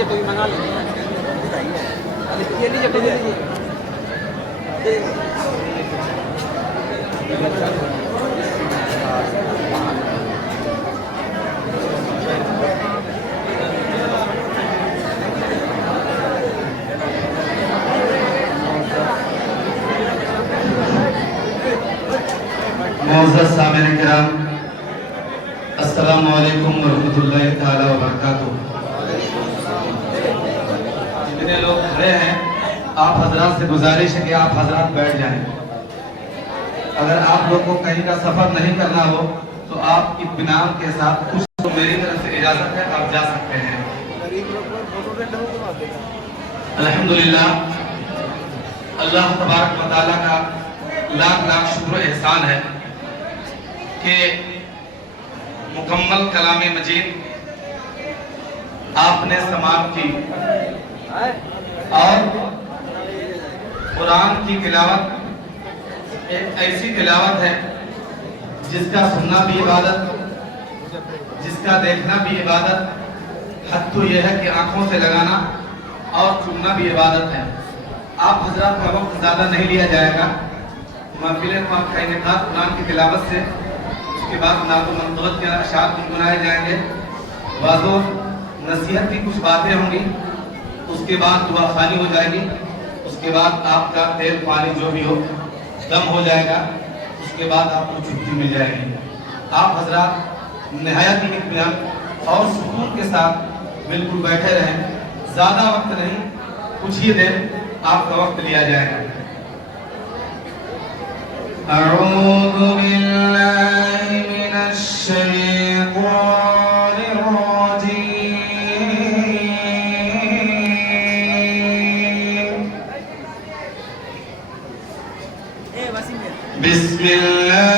जब भी मंगा लेंगे ये लीजिए जब लीजिए मुअज़्ज़ज़ सामिईन किराम, अस्सलामु अलैकुम व रहमतुल्लाहि तआला व बरकातुहू। जितने लोग खड़े हैं, आप हजरात से गुजारिश है कि आप हजरात बैठ जाएं। अगर आप लोग को कहीं का सफर नहीं करना हो तो आप इत्मीनान के साथ कुछ तो मेरी तरफ से इजाजत है, आप जा सकते हैं। अल्हम्दुलिल्लाह, अल्लाह तबारक व तआला का लाख लाख शुक्र एहसान है कि मुकम्मल कलाम मजीद आपने समाप्त की और कुरान की तिलावत एक ऐसी तिलावत है जिसका सुनना भी इबादत, जिसका देखना भी इबादत, हद तो यह है कि आंखों से लगाना और सुनना भी इबादत है। आप हजरात का वक्त ज़्यादा नहीं लिया जाएगा। महफिल पाक का इनेकाद कुरान की तिलावत से, उसके बाद नातो मनक़बत के अशार गुनगुनाए जाएंगे, वाज़ो नसीहत की कुछ बातें होंगी, उसके बाद दुआ खानी हो जाएगी, उसके बाद आपका तेल पानी जो भी हो दम हो जाएगा, उसके बाद आपको छुट्टी मिल जाएगी। आप हजरात नहायत ही इत्मीनान और सुकून के साथ बिल्कुल बैठे रहें। ज़्यादा वक्त नहीं, कुछ ही देर आपका वक्त लिया जाएगा। अऊज़ु बिल्लाहि मिनश शैतानिर रजीम। बिस्मिल्लाहिर्रहमानिर्रहीम।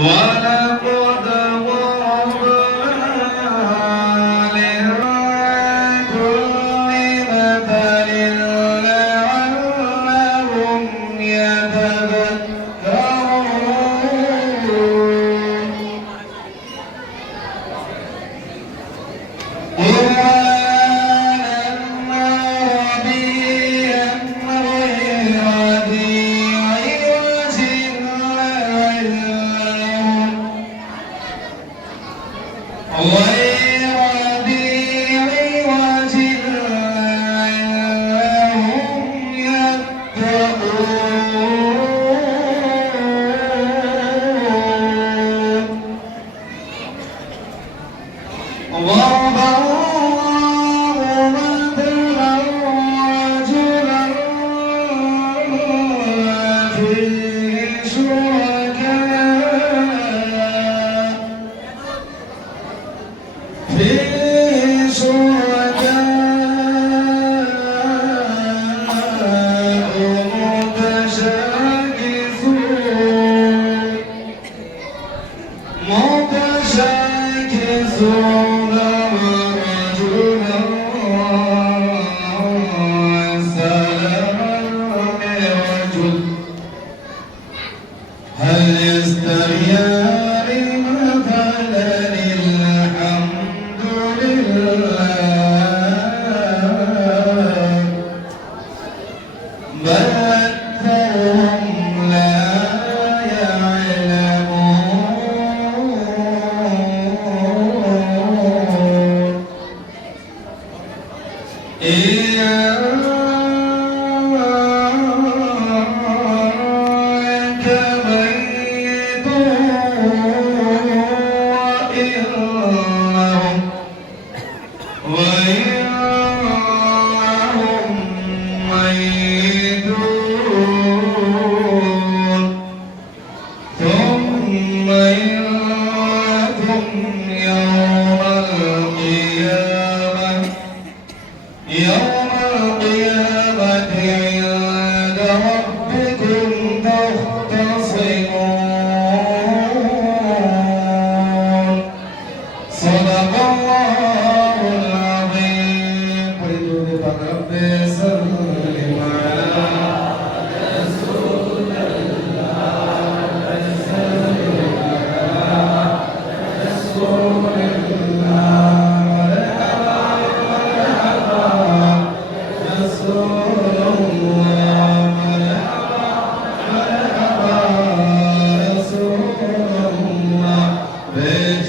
वलक़द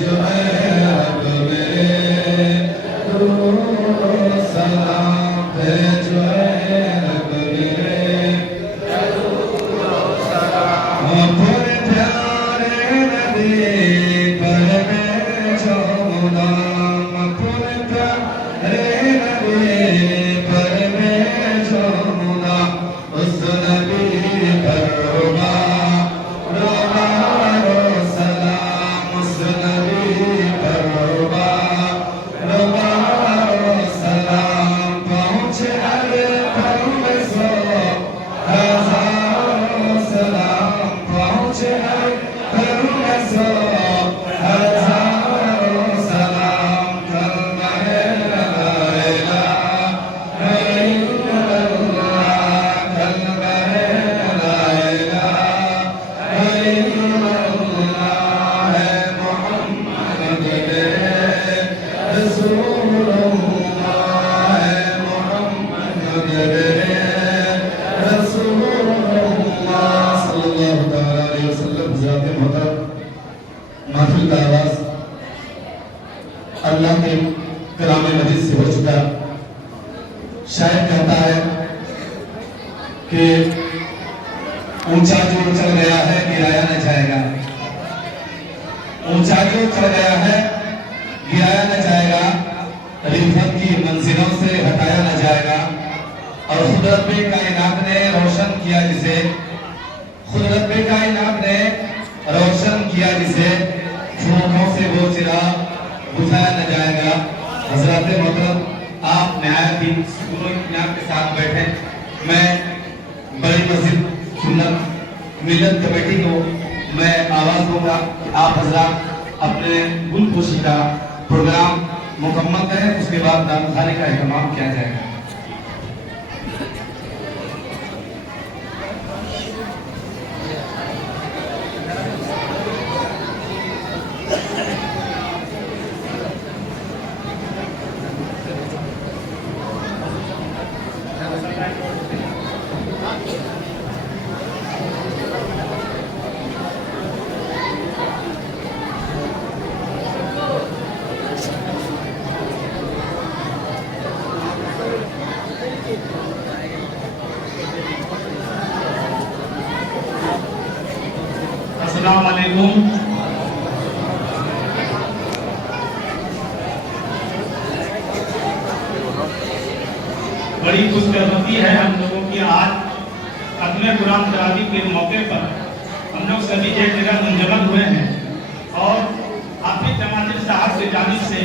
जो है रब मेरे सलाम भेजो है रब मेरे पूरे प्यारे नबी पर भेजो मुनाम पूरे प्यारे नबी पर भेजो मुनाम उस नबी पर रोमा रोमा रो सलाम उस नबी पर रोमा रोमा रो सलाम पहुँचे हर पल में सो हजारों सलाम पहुँचे हर पल में सो हजारों सलाम कलमा है ला इलाहा इल्लल्लाह कलमा है ला इलाहा इल्लल्लाह है मोहम्मद मेरे रसूलुल्लाह है मोहम्मद मेरे रसूलुल्लाह सल्लल्लाहु तआला अलैहि वसल्लम। हज़रात मोहतरम महफिल का आवाज़ अल्लाह के कलाम मजीद से हो चुका। शायद कहता है कि ऊंचा जो चढ़ गया है गिराया न जाएगा, ऊंचा जो चढ़ गया है गिराया न जाएगा, रिफत की मंजिलों से हटाया न जाएगा। और खुदरत पे कायनात ने रोशन किया जिसे, खुदरत पे कायनात ने रोशन किया जिसे, फूलों से वो चिराग बुझाया न जाएगा। हज़रात मोहतरम आप नहायत ही सुकून इत्मीनान के साथ बैठे। मैं बड़ी मस्जिद सुन्नत मिल्लत कमेटी को मैं आवाज़ दूंगा कि आप हज़रात अपने गुलपोशी का प्रोग्राम मुकम्मल करें, उसके बाद दानखाने का एहतमाम किया जाएगा। अस्सलाम वालेकुम। बड़ी खुशकिस्मती है हम लोगों की आज अपने कुरान तरावी के मौके पर हम लोग सभी एक जगह मुंजमद हुए हैं और हाफिज जमातिल साहब के जानिब से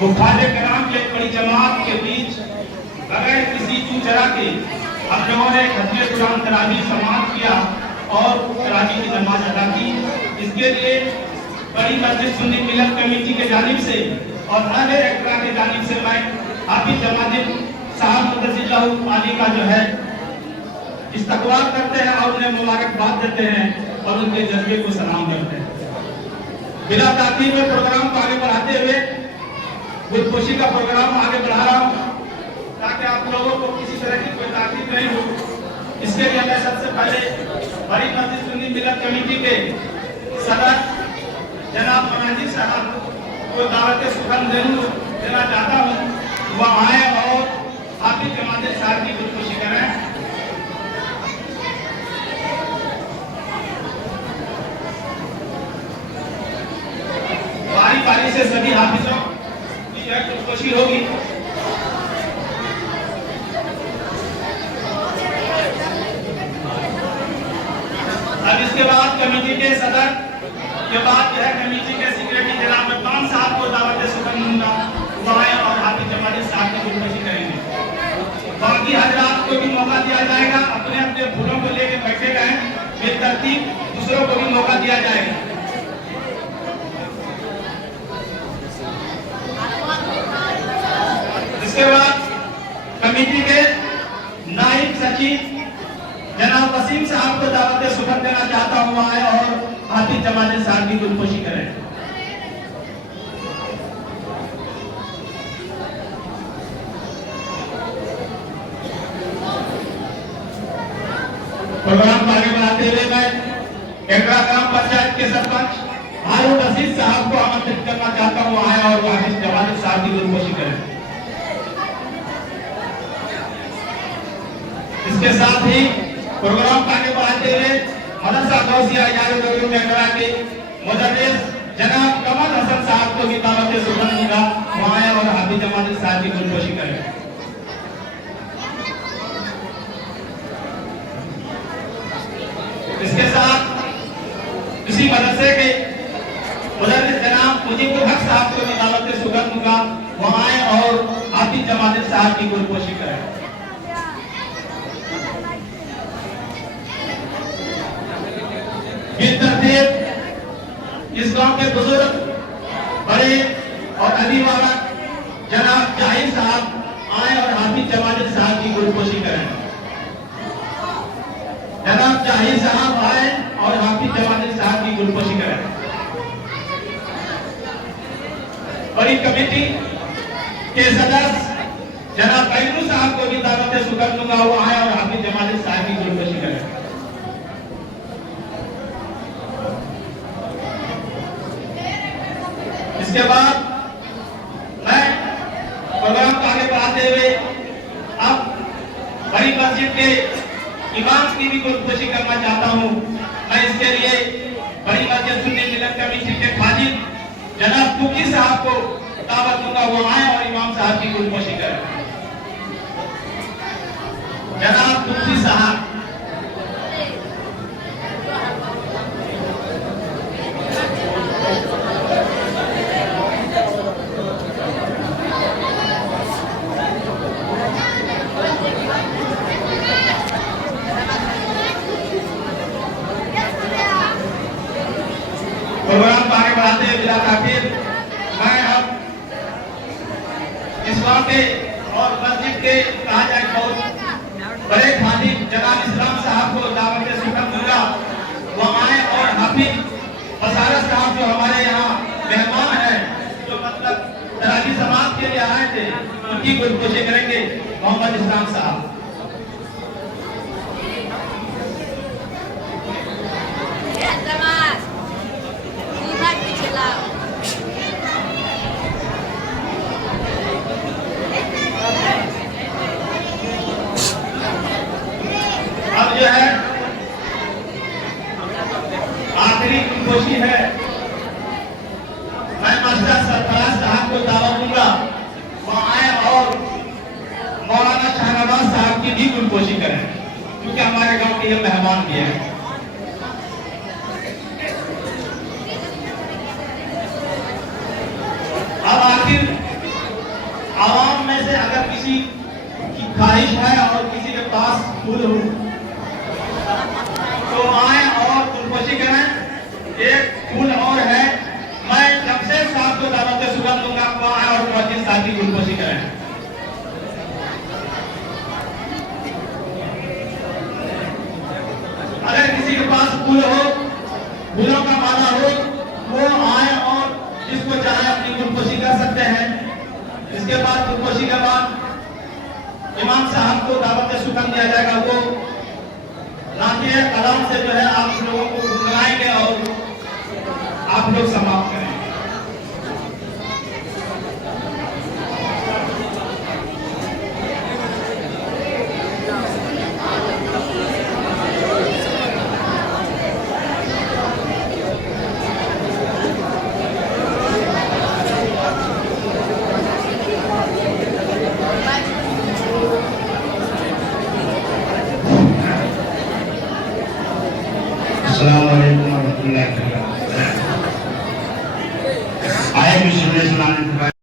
हुफ्फाज़े किराम की एक बड़ी जमात के बीच बगैर किसी चूचरा के हम लोगों ने खत्मे कुरान तरावी समाप्त किया और तरावी की नमाज अदा की। इसके लिए बड़ी मस्जिद सुन्नी मिल्लत कमेटी के जानिब से और अहले इक़रा के जानिब से मैं हाफिज जमातिल साहब मुद्दसिल्लाहु आली का जो है इस्तक़बाल करते हैं और उन्हें मुबारकबाद देते हैं और उनके जज्बे को सलाम करते हैं। बिना ताक़ीद में प्रोग्राम को आगे बढ़ाते हुए गुलपोशी का प्रोग्राम आगे बढ़ा रहा हूँ ताकि आप लोगों को किसी तरह की कोई ताक़ीद नहीं हो। इसके लिए मैं सबसे पहले बड़ी मस्जिद सुन्नी मिल्लत कमेटी के सदर जनाब मनाजिर साहब को दावत सुखन जरूर देना चाहता हूँ, वह आए और हाफिज जमातिल साहब की गुलपोशी करें। बारी बारी से सभी हाफिजों की यह गुलपोशी होगी। अब इसके बाद कमेटी के सदर के बाद जो है कमेटी के सेक्रेटरी जनाब इकबाल साहब को दावत सुखन दूंगा, वहाँ और हाफिज जमातिल साहब की गुलपोशी करेंगे। बाकी हजरात को भी मौका दिया जाएगा, अपने अपने फूलों को लेकर बैठे गए बेतरतीब, दूसरों को भी मौका दिया जाएगा। इसके बाद कमेटी के नायब सचिव जनाब वसीम साहब को दावत सुखन देना चाहता हूँ आए और हाफिज जमातिल साहब की गुलपोशी करें। प्रोग्राम को आगे बढ़ाते हुए मैं इक़रा ग्राम पंचायत के सरपंच हारून रशीद साहब को आमंत्रित करना चाहता हूँ, आए और हाफिज जमाल साहब की गुरुपोशी करें। इसके साथ ही प्रोग्राम का आगे बढ़ाते हुए मदरसा गौसिया इजाजत मेहरा के मुदर्रिस जनाब कमल हसन साहब को भी दावत सुखन दूंगा, वहाँ आए और हाफिज जमाल साहब की गुरुपोशी करें। इसके साथ इसी मदरसे के मुदर्रिस जनाब मुजीबुल हक साहब को भी दावत सुखन दूंगा, वहाँ आए और हाफिज जमाल साहब की गुरुपोशी करें। इस तरतीब इस गांव के बुजुर्ग बड़े और अभिभावक जनाब जाहिर साहब आए और हाफिज जमाल साहब की गुरुपोशी करें। जनाब जाहिर साहब आए और हाफिज जमाल साहब की गुरुपोशी करें। बड़ी कमेटी के सदस्य जनाब बैनू साहब को भी दावत शुक्र दूंगा, वो आए और हाफिज जमाल साहब की गुरुपोशी करें। इसके बाद मैं प्रोग्राम को आगे बढ़ाते हुए अब बड़ी मस्जिद के इमाम की भी गुरुपोशी करना चाहता हूं। मैं इसके लिए बड़ी मस्जिद सुन्नी मिलन कमेटी के फाजिल जनाब तुकी साहब को दावत दूंगा, वो आए और इमाम साहब की गुरुपोशी करें। जनाब तुकी साहब प्रोग्राम को आगे बढ़ाते हुए बिला ताखिर मैं अब इस गांव के और मस्जिद के कहा जाए बहुत बड़े खादिम जनाब इस्लाम साहब को दावत शुक्र दूंगा, वो आए और हाफिज बसारत साहब जो हमारे यहाँ मेहमान हैं, जो मतलब तराजी समाज के लिए आए थे, उनकी गुरुपोशी करेंगे मोहम्मद इस्लाम साहब। अब जो है आखिरी गुरुपोशी है, मैं मास्टर सरफराज साहब को दावत दूंगा, वो आए और मौलाना शाहनवाज साहब की भी गुरुपोशी करें, क्योंकि हमारे गांव के ये मेहमान भी हैं। अब आखिर आवाम में से अगर किसी की ख्वाहिश है और किसी के पास फूल हो तो आए और गुरुपोशी करें। एक फूल और है, मैं जमशेद साहब को दावत शुक्र दूंगा, वो आए और मुअज्जिन साहब की गुरुपोशी करें। अगर किसी के पास फूल हो, फूलों का माला हो, वो आए और जिसको चाहे अपनी गुरुपोशी कर सकते हैं। इसके बाद गुरुपोशी के बाद इमाम साहब को दावत शुक्र दिया जाएगा, वो नातिए कलाम से जो है आप लोगों को गुनगुनाएंगे और आप लोग समाप्त करेंगे। अस्सलाम वालेकुम रहमतुल्लाहि व बरकातहू। आए भी सुनने सुनाने